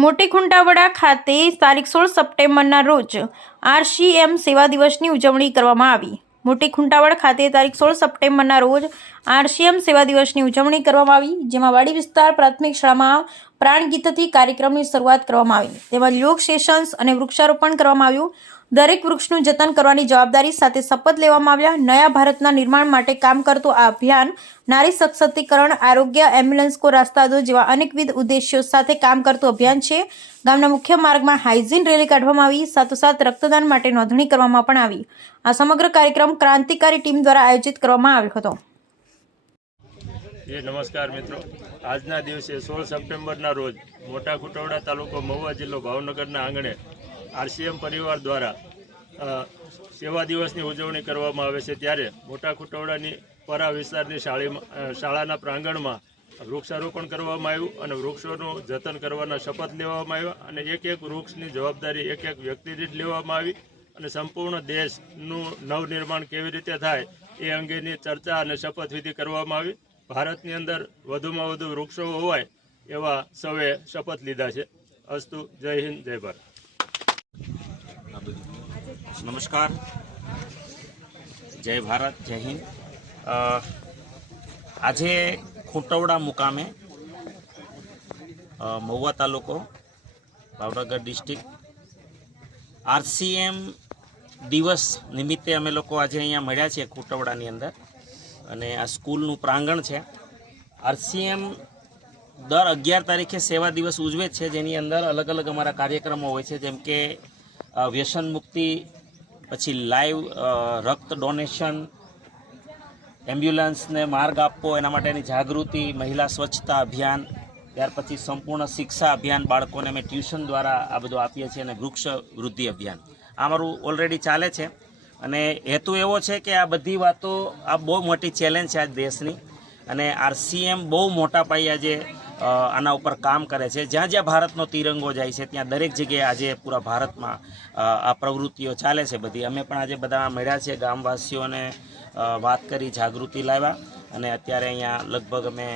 મોટી ખુંટાવડા ખાતે તારીખ સોળ સપ્ટેમ્બરના રોજ આરસીએમ સેવા દિવસની ઉજવણી કરવામાં આવી. મોટી ખુંટાવડ ખાતે તારીખ સોળ સપ્ટેમ્બરના રોજ આરસીએમ સેવા દિવસની ઉજવણી કરવામાં આવી, જેમાં વાડી વિસ્તાર પ્રાથમિક શાળામાં પ્રાણગીતથી કાર્યક્રમની શરૂઆત કરવામાં આવી. તેમજ યોગ સેશન્સ અને વૃક્ષારોપણ કરવામાં આવ્યું. દરેક વૃક્ષનું જતન કરવાની જવાબદારી સાથે શપથ લેવામાં આવ્યા. નયા ભારતના નિર્માણ માટે કામ કરતું આ અભિયાન નારી સશક્તિકરણ, આરોગ્ય, એમ્બ્યુલન્સ કો રાસ્તા દો જેવા અનેકવિધ ઉદ્દેશ્યો સાથે કામ કરતું અભિયાન છે. ગામના મુખ્ય માર્ગમાં હાઇજીન રેલી કાઢવામાં આવી. સાથોસાથ રક્તદાન માટે નોંધણી કરવામાં પણ આવી. આ સમગ્ર કાર્યક્રમ ક્રાંતિકારી ટીમ દ્વારા આયોજિત કરવામાં આવ્યો હતો. એ નમસ્કાર મિત્રો. આજના દિવસે સોળ સપ્ટેમ્બરના રોજ મોટા ખુટવડા તાલુકો મહુવા જિલ્લો ભાવનગરના આંગણે આરસીએમ પરિવાર દ્વારા સેવા દિવસની ઉજવણી કરવામાં આવે છે. ત્યારે મોટા ખુટવડાની પરા વિસ્તારની શાળીમાં શાળાના પ્રાંગણમાં વૃક્ષારોપણ કરવામાં આવ્યું અને વૃક્ષોનું જતન કરવાના શપથ લેવામાં આવ્યા અને એક એક વૃક્ષની જવાબદારી એક એક વ્યક્તિ દીઠ લેવામાં આવી અને સંપૂર્ણ દેશનું નવનિર્માણ કેવી રીતે થાય એ અંગેની ચર્ચા અને શપથવિધિ કરવામાં આવી. ભારતની અંદર વધુમાં વધુ વૃક્ષો હોવાય એવા સૌએ શપથ લીધા છે. અસ્તુ, જય હિન્દ, જય ભારત. નમસ્કાર. જય ભારત, જય હિન્દ. આજે ખૂંટવડા મુકામે મહુવા તાલુકો, ભાવનગર ડિસ્ટ્રિક્ટ, આરસીએમ દિવસ નિમિત્તે અમે લોકો આજે અહીંયા મળ્યા છીએ ખૂંટવડાની અંદર. અને આ સ્કૂલનું પ્રાંગણ છે. આરસીએમ દર અગિયાર તારીખે સેવા દિવસ ઉજવે છે, જેની અંદર અલગ અલગ અમારા કાર્યક્રમો હોય છે, જેમ કે વ્યસન મુક્તિ, પછી લાઈવ રક્ત ડોનેશન એમ્બ્યુલન્સને માર્ગ આપવો, એના માટેની જાગૃતિ, મહિલા સ્વચ્છતા અભિયાન, ત્યાર પછી સંપૂર્ણ શિક્ષા અભિયાન બાળકોને અમે ટ્યુશન દ્વારા આ બધું આપીએ છીએ, અને વૃક્ષ વૃદ્ધિ અભિયાન. આ મારું ઓલરેડી ચાલે છે. અને હેતુ એવો છે કે આ બધી વાતો, આ બહુ મોટી ચેલેન્જ છે આજ દેશની. અને આરસીએમ બહુ મોટા પાયે આજે આના ઉપર કામ કરે છે. જ્યાં જ્યાં ભારતનો તિરંગો જાય છે, ત્યાં દરેક જગ્યાએ આજે પૂરા ભારતમાં આ પ્રવૃત્તિઓ ચાલે છે બધી. અમે પણ આજે બધા મળ્યા છે ગામવાસીઓને વાત કરી, જાગૃતિ લાવ્યા. અને અત્યારે અહીંયા લગભગ અમે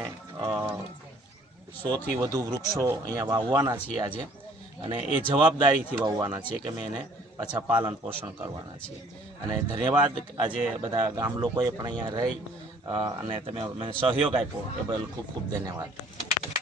સોથી વધુ વૃક્ષો અહીંયા વાવવાના છીએ આજે. અને એ જવાબદારીથી વાવવાના છે કે મેં એને પાછા પાલન પોષણ કરવાના છીએ. અને ધન્યવાદ આજે બધા ગામ લોકોએ પણ અહીંયા રહી અને તમે મને સહયોગ આપ્યો. એ બદલ ખૂબ ખૂબ ધન્યવાદ.